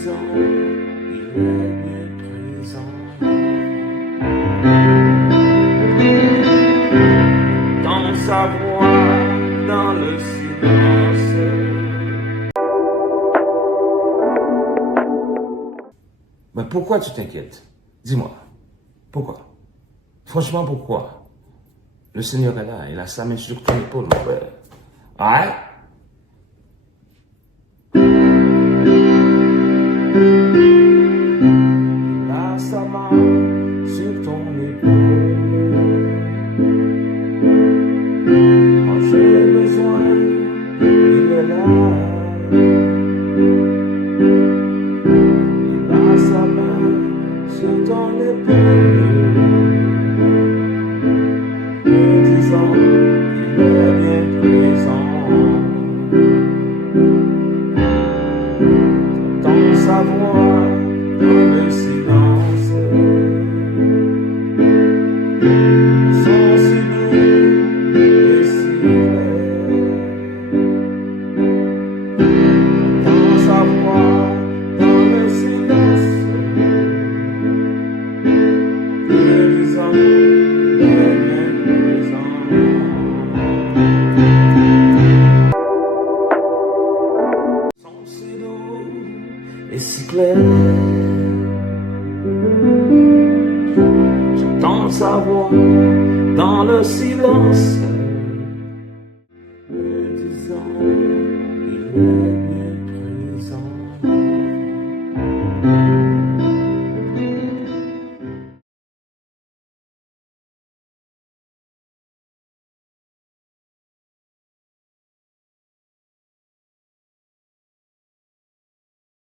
présent, il est bien présent. Dans sa voix, dans le silence. Mais pourquoi tu t'inquiètes? Dis-moi. Pourquoi? Franchement, pourquoi? Le Seigneur est là, il a sa main sur ton épaule, mon frère. Ouais? Il a sa main sur ton épaule. Quand j'ai besoin, il est là. Il a sa main sur ton épaule. Et disant, il est bien présent. Dans sa voix, dans le silence. Son si doux et si clair. Dans sa voix, dans le silence. Et disant, il est bien présent. Son si doux et si clair. J'entends sa voix dans le silence.